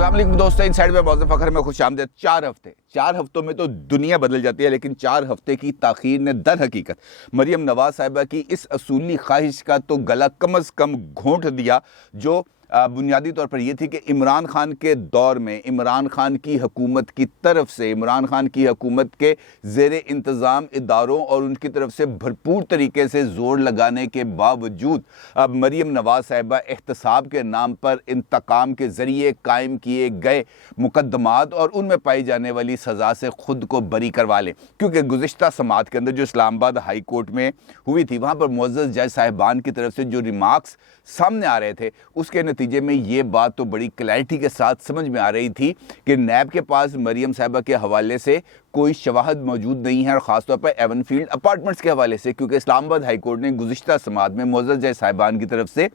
अस्सलाम वालेकुम दोस्तों, इनसाइड में मौज़ूद फ़खर में खुश आमदीद। 4 हफ्तों में तो दुनिया बदल जाती है, लेकिन 4 हफ्ते की ताख़ीर ने दर हकीकत मरियम नवाज़ साहिबा की इस असूली ख्वाहिश का तो गला कम अज़ कम घोंट दिया, जो बुनियादी तौर पर यह थी कि इमरान खान के दौर में इमरान खान की हुकूमत की तरफ से, इमरान खान की हुकूमत के ज़ेरे इंतज़ाम इदारों और उनकी तरफ से भरपूर तरीके से ज़ोर लगाने के बावजूद अब मरियम नवाज़ साहिबा एहतसाब के नाम पर इंतकाम के ज़रिए कायम किए गए मुकदमात और उनमें पाई जाने वाली सज़ा से ख़ुद को बरी करवा लें। क्योंकि गुज़िश्ता समात के अंदर जो इस्लामाबाद हाई कोर्ट में हुई थी, वहाँ पर मुअज़्ज़ज़ जज साहिबान की तरफ से जो रिमार्क्स सामने आ रहे थे, उसके नतीजे में ये बात तो बड़ी क्लैरिटी के साथ समझ में आ रही थी कि नैब के पास मरियम साहिबा के हवाले से कोई शवाहद मौजूद नहीं है, और ख़ासतौर पर एवनफील्ड अपार्टमेंट्स के हवाले से, क्योंकि इस्लामाबाद हाई कोर्ट ने गुज़िश्ता समात में मुअज़्ज़ज़ जज साहिबान की तरफ से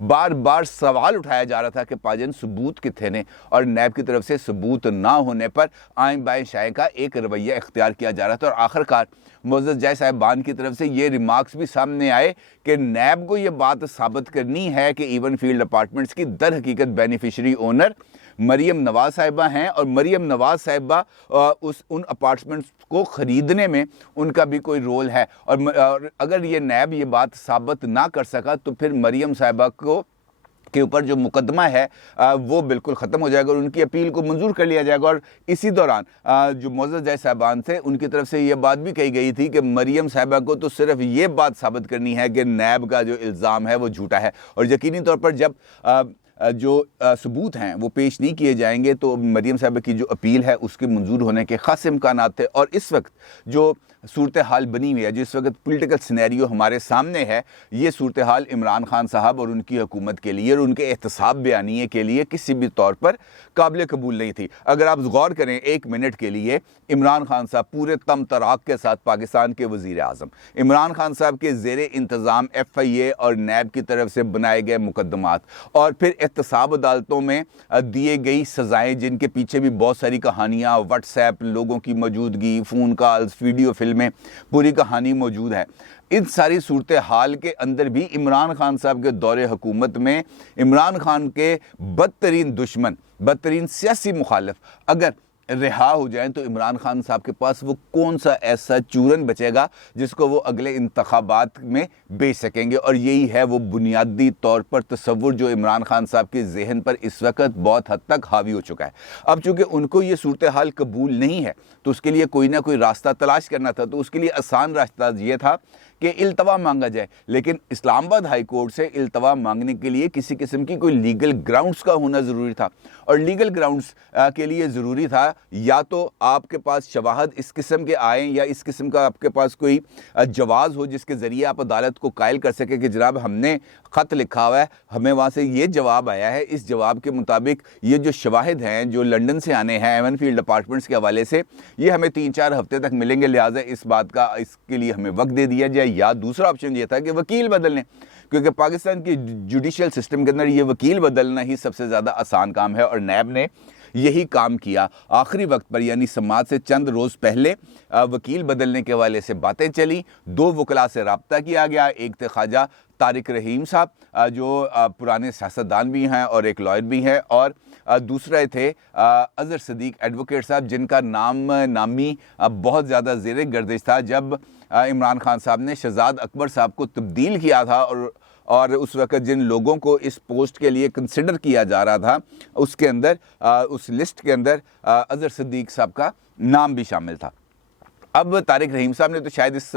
बार बार सवाल उठाया जा रहा था कि पाजन सबूत कितने ने, और नैब की तरफ से सबूत ना होने पर आइन बाएं शाये का एक रवैया इख्तियार किया जा रहा था। और आखिरकार मुअज़्ज़ज़ जज साहिबान की तरफ से ये रिमार्क्स भी सामने आए कि नैब को ये बात साबित करनी है कि इवन फील्ड अपार्टमेंट्स की दर हकीकत बेनिफिशरी ओनर मरियम नवाज़ साहिबा हैं, और मरियम नवाज़ साहिबा उन अपार्टमेंट्स को ख़रीदने में उनका भी कोई रोल है। और अगर ये नैब ये बात साबित ना कर सका तो फिर मरियम साहिबा के ऊपर जो मुकदमा है वो बिल्कुल ख़त्म हो जाएगा और उनकी अपील को मंजूर कर लिया जाएगा। और इसी दौरान जो मुअज़्ज़ज़ जज साहिबान थे, उनकी तरफ से ये बात भी कही गई थी कि मरियम साहिबा को तो सिर्फ ये बात साबित करनी है कि नैब का जो इल्ज़ाम है वो झूठा है, और यकीनी तौर पर जब जो सबूत हैं वो पेश नहीं किए जाएंगे तो मरियम साहिबा की जो अपील है उसके मंजूर होने के ख़ास इम्कानात थे। और इस वक्त जो सूरत हाल बनी हुई है, जिस वक्त पॉलिटिकल सिनेरियो हमारे सामने है, ये सूरत हाल इमरान खान साहब और उनकी हुकूमत के लिए और उनके एहतसाब बयानिए के लिए किसी भी तौर पर काबिल कबूल नहीं थी। अगर आप गौर करें 1 मिनट के लिए, इमरान खान साहब पूरे तम तराक के साथ पाकिस्तान के वज़ीर आज़म, इमरान खान साहब के ज़ेरे इंतज़ाम FIA और नैब की तरफ से बनाए गए मुकदमात, और फिर एहतसाब अदालतों में दिए गई सज़ाएँ, जिनके पीछे भी बहुत सारी कहानियाँ, व्हाट्सएप, लोगों की मौजूदगी, फ़ोन कॉल्स, वीडियो में पूरी कहानी मौजूद है। इन सारी सूरत हाल के अंदर भी इमरान खान साहब के दौरे हुकूमत में इमरान खान के बदतरीन दुश्मन, बदतरीन सियासी मुखालिफ अगर रिहा हो जाएं तो इमरान खान साहब के पास वो कौन सा ऐसा चूरन बचेगा जिसको वो अगले इंतखाबात में बेच सकेंगे। और यही है वो बुनियादी तौर पर तसव्वुर जो इमरान खान साहब के जहन पर इस वक्त बहुत हद तक हावी हो चुका है। अब चूँकि उनको ये सूरत हाल कबूल नहीं है तो उसके लिए कोई ना कोई रास्ता तलाश करना था, तो उसके लिए आसान रास्ता ये था कि इल्तवा मांगा जाए। लेकिन इस्लामाबाद हाई कोर्ट से इल्तवा मांगने के लिए किसी किस्म की कोई लीगल ग्राउंड्स का होना ज़रूरी था, और लीगल ग्राउंड्स के लिए ज़रूरी था या तो आपके पास शवाहद इस किस्म के आएँ या इस किस्म का आपके पास कोई जवाज़ हो जिसके ज़रिए आप अदालत को कायल कर सके कि जनाब हमने ख़त लिखा हुआ है, हमें वहाँ से ये जवाब आया है, इस जवाब के मुताबिक ये जो शवाहिद हैं जो लंदन से आने हैं एवनफील्ड अपार्टमेंट्स के हवाले से, ये हमें 3-4 हफ्ते तक मिलेंगे, लिहाजा इस बात का इसके लिए हमें वक्त दे दिया जाए। या दूसरा ऑप्शन ये था कि वकील बदल लें, क्योंकि पाकिस्तान की जुडिशियल सिस्टम के अंदर ये वकील बदलना ही सबसे ज़्यादा आसान काम है, और नैब ने यही काम किया। आखिरी वक्त पर यानी समात से चंद रोज़ पहले वकील बदलने के हवाले से बातें चली। 2 वकला से रब्ता किया गया, एक थे ख्वाजा तारिक रहीम साहब जो पुराने सियासतदान भी हैं और एक लॉयर भी हैं, और दूसरे थे अज़हर सदीक एडवोकेट साहब, जिनका नामी बहुत ज़्यादा ज़ेरे गर्दिश था जब इमरान खान साहब ने शहजाद अकबर साहब को तब्दील किया था, और उस वक़्त जिन लोगों को इस पोस्ट के लिए कंसिडर किया जा रहा था उसके अंदर उस लिस्ट के अंदर अज़हर सदीक साहब का नाम भी शामिल था। अब तारिक रहीम साहब ने तो शायद इस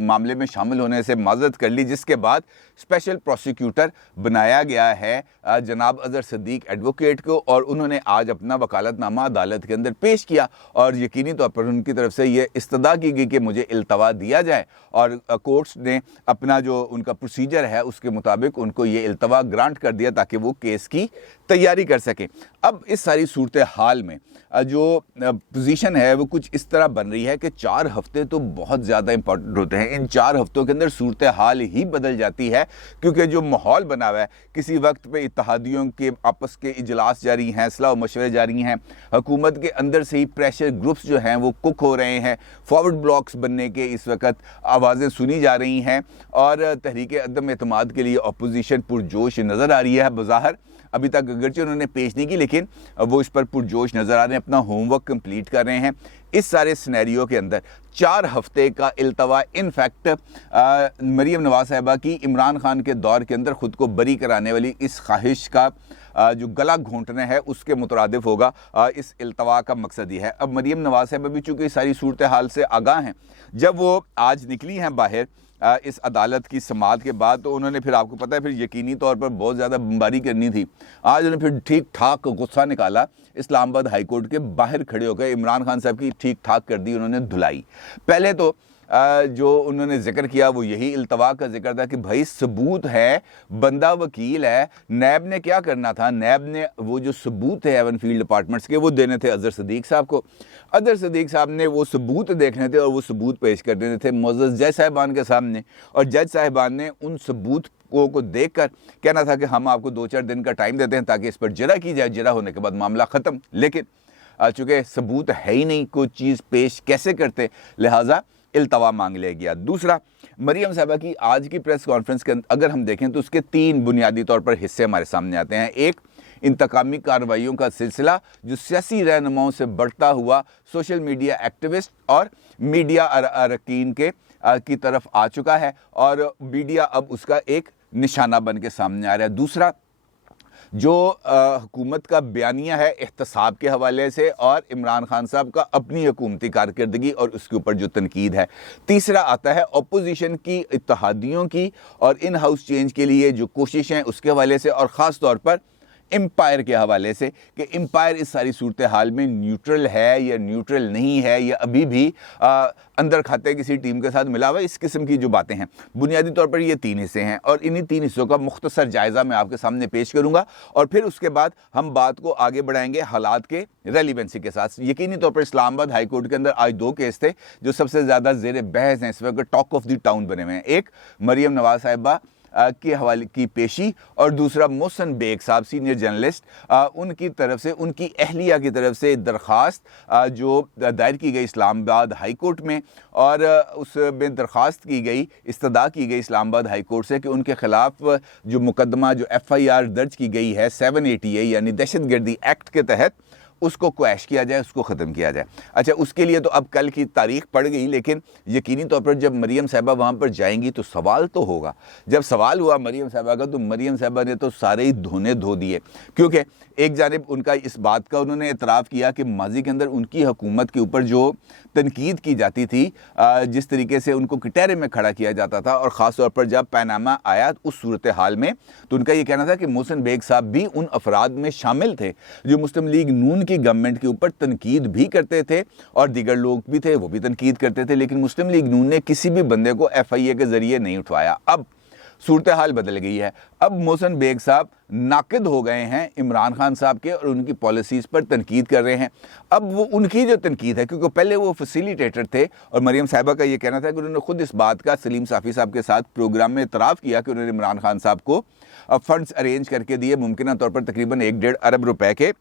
मामले में शामिल होने से माज़रत कर ली, जिसके बाद स्पेशल प्रोसिक्यूटर बनाया गया है जनाब अज़हर सदीक एडवोकेट को, और उन्होंने आज अपना वकालतनामा अदालत के अंदर पेश किया, और यकीनी तौर पर उनकी तरफ से ये इस्तदा की गई कि मुझे इल्तवा दिया जाए, और कोर्ट्स ने अपना जो उनका प्रोसीजर है उसके मुताबिक उनको ये इल्तवा ग्रांट कर दिया ताकि वो केस की तैयारी कर सकें। अब इस सारी सूरत हाल में जो पोजीशन है वो कुछ इस तरह बन रही है कि 4 हफ्ते तो बहुत ज़्यादा इंपॉर्टेंट होते हैं। इन 4 हफ्तों के अंदर सूरत हाल ही बदल जाती है, क्योंकि जो माहौल बना हुआ है, किसी वक्त पे इत्तेहादियों के आपस के इजलास जारी हैं, सलाह मशवरे जारी हैं, हुकूमत के अंदर से ही प्रेशर ग्रुप्स जो हैं वो कुक हो रहे हैं, फॉरवर्ड ब्लॉक्स बनने के इस वक्त आवाज़ें सुनी जा रही हैं और तहरीक अदम एतमाद के लिए अपोजिशन पुरजोश नज़र आ रही है। बज़ाहिर अभी तक अगरचे उन्होंने पेश नहीं की, लेकिन वो इस पर पुरजोश नज़र आ रहे हैं, अपना होमवर्क कंप्लीट कर रहे हैं। इस सारे सिनेरियो के अंदर 4 हफ्ते का इल्तवा इनफैक्ट मरीम नवाज साहिबा की इमरान खान के दौर के अंदर ख़ुद को बरी कराने वाली इस ख्वाहिश का जो गला घोंटना है उसके मुतरादिफ होगा। इस इल्तवा का मकसद ये है। अब मरीम नवाज साहिबा भी चूँकि सारी सूरत हाल से आगाह हैं, जब वो आज निकली हैं बाहर इस अदालत की समाअत के बाद, तो उन्होंने फिर, आपको पता है, फिर यकीनी तौर पर बहुत ज़्यादा बमबारी करनी थी। आज उन्होंने फिर ठीक ठाक गुस्सा निकाला, इस्लामाबाद हाई कोर्ट के बाहर खड़े होकर इमरान खान साहब की ठीक ठाक कर दी उन्होंने धुलाई। पहले तो जो उन्होंने जिक्र किया वो यही इल्तवा का जिक्र था कि भाई सबूत है, बंदा वकील है, नैब ने क्या करना था, नैब ने वो जो सबूत है एवन फील्ड अपार्टमेंट्स के वो देने थे अजहर सदीक साहब को। अजहर सदीक साहब ने वो सबूत देखने थे और वो सबूत पेश कर देने थे मुअज़्ज़ज़ जज साहिबान के सामने, और जज साहिबान ने उन सबूत को देखकर कहना था कि हम आपको 2-4 दिन का टाइम देते हैं ताकि इस पर जरा की जाए, जरा होने के बाद मामला ख़त्म। लेकिन चूँकि सबूत है ही नहीं, कोई चीज़ पेश कैसे करते, लिहाजा इल्तवा मांग लिया गया। दूसरा, मरीम साहिबा की आज की प्रेस कॉन्फ्रेंस के अगर हम देखें तो उसके 3 बुनियादी तौर पर हिस्से हमारे सामने आते हैं। एक, इंतकामी कार्रवाइयों का सिलसिला जो सियासी रहनुमाओं से बढ़ता हुआ सोशल मीडिया एक्टिविस्ट और मीडिया अरकान के की तरफ आ चुका है और मीडिया अब उसका एक निशाना बन के सामने आ रहा है। दूसरा, जो हुकूमत का बयानिया है एहतसाब के हवाले से और इमरान खान साहब का अपनी हुकूमती कारकर्दगी और उसके ऊपर जो तनकीद है। तीसरा आता है अपोजिशन की, इत्तेहादियों की और इन हाउस चेंज के लिए जो कोशिशें हैं उसके हवाले से, और ख़ास तौर पर एम्पायर के हवाले से कि एम्पायर इस सारी सूरत हाल में न्यूट्रल है या न्यूट्रल नहीं है, या अभी भी अंदर खाते किसी टीम के साथ मिला हुआ, इस किस्म की जो बातें हैं। बुनियादी तौर पर ये 3 हिस्से हैं और इन्हीं 3 हिस्सों का मुख्तसर जायज़ा मैं आपके सामने पेश करूंगा और फिर उसके बाद हम बात को आगे बढ़ाएंगे हालात के रेलिवेंसी के साथ। यकीनी तौर पर इस्लामाबाद हाई कोर्ट के अंदर आज 2 केस थे जो सबसे ज़्यादा ज़ेर बहस हैं, इस वक्त टॉक ऑफ द टाउन बने हुए हैं। एक मरीम नवाज साहिबा के हवाले की पेशी और दूसरा मोहसिन बेग साहब सीनियर जर्नलिस्ट, उनकी तरफ से, उनकी अहलिया की तरफ से दरख्वास्त जो दायर की गई इस्लामाबाद हाई कोर्ट में, और उसमें दरख्वास्त की गई, इस्तदा की गई इस्लामाबाद हाई कोर्ट से कि उनके ख़िलाफ़ जो मुकदमा, जो FIR दर्ज की गई है 780A यानी दहशतगर्दी एक्ट के तहत, उसको क्वैश किया जाए, उसको ख़त्म किया जाए। अच्छा, उसके लिए तो अब कल की तारीख पड़ गई, लेकिन यकीनी तौर पर जब मरीम साहिबा वहाँ पर जाएंगी तो सवाल तो होगा। जब सवाल हुआ मरीम साहिबा का तो मरीम साहिबा ने तो सारे ही धोने धो दिए, क्योंकि एक जानिब उनका इस बात का उन्होंने एतराफ़ किया कि माजी के अंदर उनकी हुकूमत के ऊपर जो तनकीद की जाती थी, जिस तरीके से उनको कटहरे में खड़ा किया जाता था, और ख़ास तौर पर जब पैनामा आया उस सूरत हाल में, तो उनका ये कहना था कि मोहसिन बेग साहब भी उन अफराद में शामिल थे जो मुस्लिम लीग नून की गवर्नमेंट के ऊपर तनकीद भी करते थे, और दीगर लोग भी थे वो भी तनकीद करते थे, लेकिन मुस्लिम लीग नून ने किसी भी बंदे को FIA के ज़रिए नहीं उठवाया। अब सूरत हाल बदल गई है। अब मोहसिन बेग साहब नाकिद हो गए हैं इमरान खान साहब के और उनकी पॉलिसीज़ पर तनकीद कर रहे हैं। अब वो उनकी जो तनकीद है, क्योंकि पहले वो फैसिलिटेटर थे, और मरीम साहिबा का ये कहना था कि उन्होंने खुद इस बात का सलीम साफ़ी साहब के साथ प्रोग्राम में इतराफ़ किया कि उन्होंने इमरान खान साहब को फ़ंड्स अरेंज करके दिए, मुमकिन तौर पर तकरीबन 1-1.5 अरब रुपए के,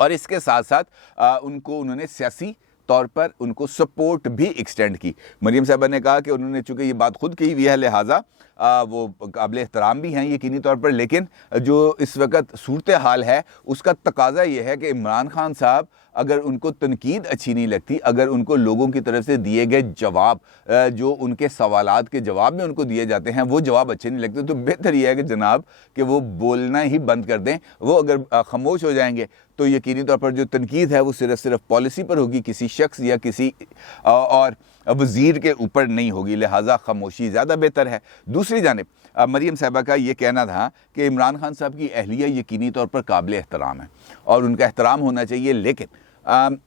और इसके साथ साथ उनको उन्होंने सियासी तौर पर उनको सपोर्ट भी एक्सटेंड की। मरीम साहबा ने कहा कि उन्होंने चूँकि ये बात खुद कही हुई है, लिहाजा वो काबिल एहतराम भी हैं यकीनी तौर पर, लेकिन जो इस वक्त सूरत हाल है उसका तकाजा ये है कि इमरान खान साहब, अगर उनको तनकीद अच्छी नहीं लगती, अगर उनको लोगों की तरफ से दिए गए जवाब, जो उनके सवालात के जवाब में उनको दिए जाते हैं, वो जवाब अच्छे नहीं लगते, तो बेहतर यह है कि जनाब कि वो बोलना ही बंद कर दें। वो अगर खामोश हो जाएंगे तो यकीनी तौर पर जो तनकीद है वो सिर्फ पॉलिसी पर होगी, किसी शख्स या किसी और वज़ीर के ऊपर नहीं होगी, लिहाजा खामोशी ज़्यादा बेहतर है। दूसरी जानिब मरीम साहिबा का ये कहना था कि इमरान खान साहब की अहलिया यकीनी तौर पर काबिल एहतराम है और उनका एहतराम होना चाहिए, लेकिन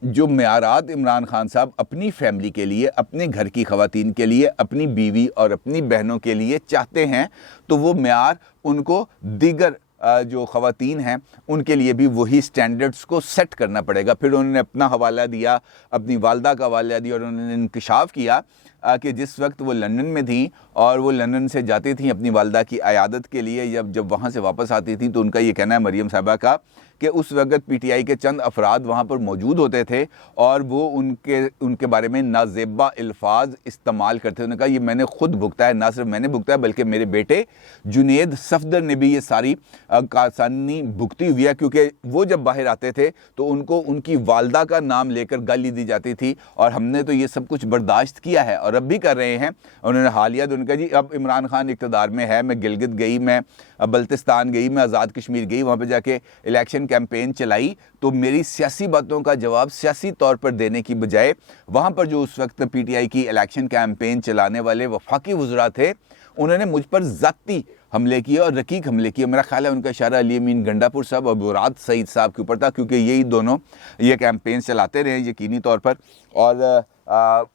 जो मेयारात इमरान खान साहब अपनी फैमिली के लिए, अपने घर की ख़वातीन के लिए, अपनी बीवी और अपनी बहनों के लिए चाहते हैं, तो वो मेयार उनको दीगर जो ख़वातीन हैं उनके लिए भी वही स्टैंडर्ड्स को सेट करना पड़ेगा। फिर उन्होंने अपना हवाला दिया, अपनी वालदा का हवाला दिया और उन्होंने इंकशाफ किया कि जिस वक्त वो लंदन में थी और वो लंदन से जाती थी अपनी वालदा की अयादत के लिए, जब वहाँ से वापस आती थी, तो उनका ये कहना है मरियम साहिबा का कि उस वक्त पीटीआई के चंद अफराद वहाँ पर मौजूद होते थे और वो उनके बारे में नाजेबा अल्फाज इस्तेमाल करते थे। उन्होंने कहा ये मैंने खुद भुगता है, ना सिर्फ मैंने भुगता है बल्कि मेरे बेटे जुनेद सफदर ने भी ये सारी कासानी भुगती हुई है, क्योंकि वो जब बाहर आते थे तो उनको उनकी वालदा का नाम लेकर गाली दी जाती थी और हमने तो ये सब कुछ बर्दाश्त किया है और अब भी कर रहे हैं। उन्होंने हालिया उनका जी अब इमरान खान इक़्तिदार में है, मैं गिलगित गई, मैं बल्तिस्तान गई, मैं आज़ाद कश्मीर गई, वहाँ पर जाके इलेक्शन कैंपेन चलाई, तो मेरी सियासी बातों का जवाब सियासी तौर पर देने की बजाय वहाँ पर जो उस वक्त पीटीआई की इलेक्शन कैंपेन चलाने वाले वफाकी वज़रा थे उन्होंने मुझ पर ज़ाती हमले किए और रकीक हमले किए। मेरा ख्याल है उनका इशारा अली अमीन गंडापुर साहब और मुराद सईद साहब के ऊपर था, क्योंकि यही दोनों ये कैंपेन चलाते रहे यकीनी तौर पर और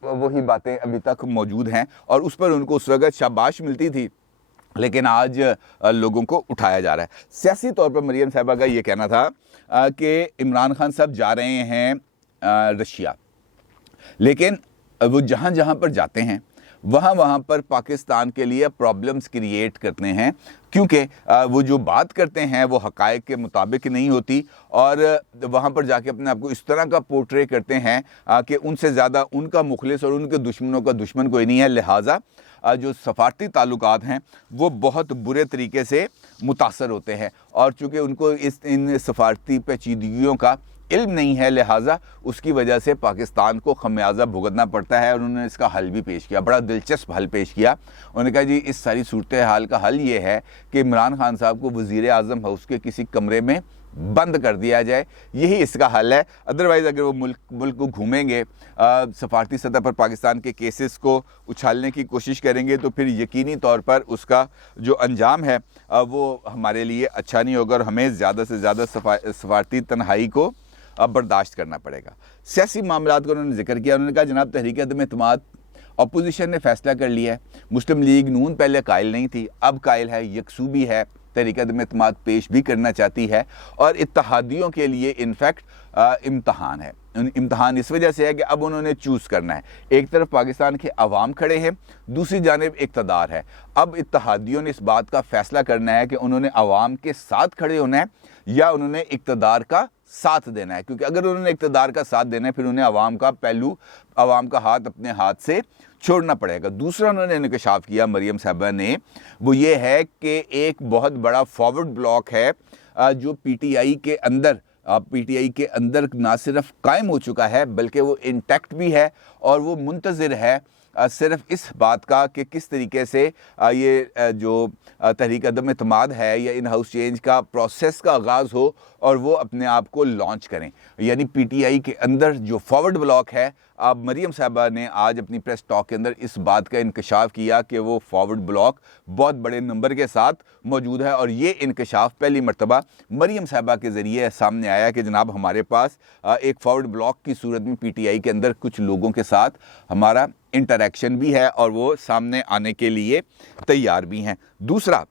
वही बातें अभी तक मौजूद हैं और उस पर उनको उस वक्त शाबाश मिलती थी, लेकिन आज लोगों को उठाया जा रहा है। सियासी तौर पर मरियम साहिबा का ये कहना था कि इमरान खान साहब जा रहे हैं रशिया, लेकिन वो जहाँ जहाँ पर जाते हैं वहाँ पर पाकिस्तान के लिए प्रॉब्लम्स क्रिएट करते हैं, क्योंकि वो जो बात करते हैं वो हक़ाइक़ के मुताबिक नहीं होती और वहाँ पर जाके अपने आप को इस तरह का पोर्ट्रे करते हैं कि उनसे ज़्यादा उनका मुखलिस और उनके दुश्मनों का दुश्मन कोई नहीं है। लिहाजा जो सफारती ताल्लुकात हैं वो बहुत बुरे तरीके से मुतासर होते हैं और चूँकि उनको इन सफारती पेचीदगियों का इल्म नहीं है, लिहाजा उसकी वजह से पाकिस्तान को खमियाजा भुगतना पड़ता है। और उन्होंने इसका हल भी पेश किया, बड़ा दिलचस्प हल पेश किया। उन्होंने कहा जी इस सारी सूरत हाल का हल ये है कि इमरान खान साहब को वज़ीर आज़म हाउस के किसी कमरे में बंद कर दिया जाए, यही इसका हल है। अदरवाइज़ अगर वो मुल्क को घूमेंगे, सफारती सतह पर पाकिस्तान के केसेस को उछालने की कोशिश करेंगे, तो फिर यकीनी तौर पर उसका जो अंजाम है वो हमारे लिए अच्छा नहीं होगा और हमें ज़्यादा से ज़्यादा सफारती तन्हाई को अब बर्दाश्त करना पड़ेगा। सियासी मामलात का उन्होंने जिक्र किया। उन्होंने कहा जनाब तहरीक अदम एतमाद अपोजिशन ने फैसला कर लिया है, मुस्लिम लीग नून पहले कायल नहीं थी, अब कायल है, यकसू भी है, तहरीक अदम एतमाद पेश भी करना चाहती है और इत्तहादियों के लिए इनफैक्ट इम्तहान है। इम्तहान इस वजह से है कि अब उन्होंने चूज़ करना है, एक तरफ पाकिस्तान के अवाम खड़े हैं, दूसरी जानिब इक़्तिदार है। अब इत्तहादियों ने इस बात का फ़ैसला करना है कि उन्होंने अवाम के साथ खड़े होना है या उन्होंने इक़्तिदार का साथ देना है, क्योंकि अगर उन्होंने इक़्तिदार का साथ देना है फिर उन्हें अवाम का हाथ अपने हाथ से छोड़ना पड़ेगा। दूसरा उन्होंने इंकशाफ किया मरियम साहिबा ने, वो ये है कि एक बहुत बड़ा फॉरवर्ड ब्लॉक है जो पीटीआई के अंदर ना सिर्फ कायम हो चुका है बल्कि वो इंटैक्ट भी है और वो मुंतज़िर है सिर्फ इस बात का कि किस तरीके से ये जो तहरीक अदम एतमाद है या इन हाउस चेंज का प्रोसेस का आगाज़ हो और वो अपने आप को लॉन्च करें। यानी पीटीआई के अंदर जो फॉरवर्ड ब्लॉक है, अब मरियम साहिबा ने आज अपनी प्रेस टॉक के अंदर इस बात का इंकशाफ किया कि वो फॉरवर्ड ब्लॉक बहुत बड़े नंबर के साथ मौजूद है और ये इंकशाफ पहली मरतबा मरियम साहिबा के ज़रिए सामने आया कि जनाब हमारे पास एक फॉरवर्ड ब्लॉक की सूरत में पीटीआई के अंदर कुछ लोगों के साथ हमारा इंटरेक्शन भी है और वो सामने आने के लिए तैयार भी हैं। दूसरा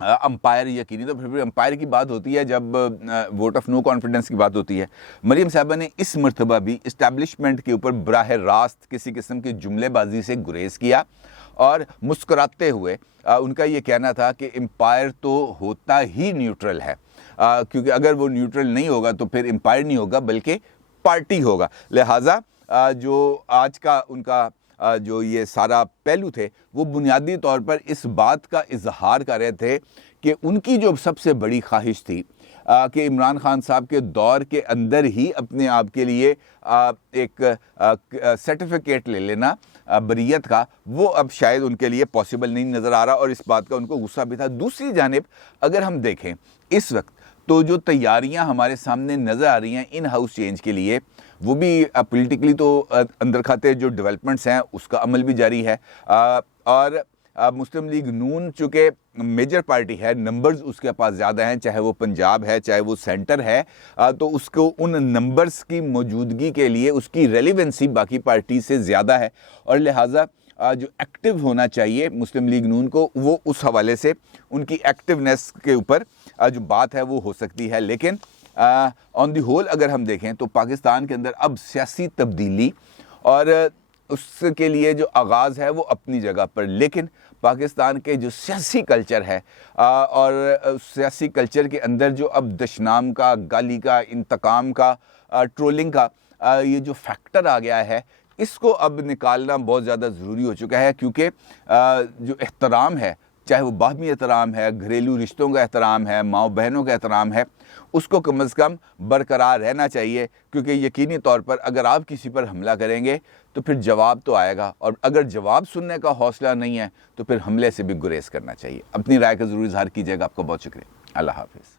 अंपायर यकीनी तो फिर अंपायर की बात होती है जब वोट ऑफ नो कॉन्फिडेंस की बात होती है। मरियम साहिबा ने इस मरतबा भी इस्टेब्लिशमेंट के ऊपर बराह रास्त किसी किस्म की जुमलेबाजी से गुरेज किया और मुस्कुराते हुए उनका ये कहना था कि एम्पायर तो होता ही न्यूट्रल है, क्योंकि अगर वो न्यूट्रल नहीं होगा तो फिर एम्पायर नहीं होगा बल्कि पार्टी होगा। लिहाजा जो आज का उनका जो ये सारा पहलू थे वो बुनियादी तौर पर इस बात का इजहार कर रहे थे कि उनकी जो सबसे बड़ी ख्वाहिश थी कि इमरान खान साहब के दौर के अंदर ही अपने आप के लिए एक सर्टिफिकेट ले लेना बरियत का, वो अब शायद उनके लिए पॉसिबल नहीं नज़र आ रहा और इस बात का उनको गुस्सा भी था। दूसरी जानिब अगर हम देखें इस वक्त तो जो तैयारियां हमारे सामने नज़र आ रही हैं इन हाउस चेंज के लिए, वो भी पॉलिटिकली तो अंदर खाते जो डेवलपमेंट्स हैं उसका अमल भी जारी है और मुस्लिम लीग नून चूँकि मेजर पार्टी है, नंबर्स उसके पास ज़्यादा हैं, चाहे वो पंजाब है चाहे वो सेंटर है, तो उसको उन नंबर्स की मौजूदगी के लिए उसकी रेलिवेंसी बाकी पार्टी से ज़्यादा है और लिहाजा जो एक्टिव होना चाहिए मुस्लिम लीग नून को, वो उस हवाले से उनकी एक्टिवनेस के ऊपर जो बात है वो हो सकती है। लेकिन ऑन दी होल अगर हम देखें तो पाकिस्तान के अंदर अब सियासी तब्दीली और उसके लिए जो आगाज़ है वो अपनी जगह पर, लेकिन पाकिस्तान के जो सियासी कल्चर है और सियासी कल्चर के अंदर जो अब दशनाम का, गाली का, इंतकाम का, ट्रोलिंग का ये जो फैक्टर आ गया है, इसको अब निकालना बहुत ज़्यादा ज़रूरी हो चुका है। क्योंकि जो एहतराम है, चाहे वो बाहमी एहतराम है, घरेलू रिश्तों का एहतराम है, माँ बहनों का एहतराम है, उसको कम अज़ कम बरकरार रहना चाहिए। क्योंकि यकीनी तौर पर अगर आप किसी पर हमला करेंगे तो फिर जवाब तो आएगा, और अगर जवाब सुनने का हौसला नहीं है तो फिर हमले से भी गुरेज करना चाहिए। अपनी राय का ज़रूर इज़हार कीजिएगा। आपका बहुत शुक्रिया। अल्लाह हाफ़िज़।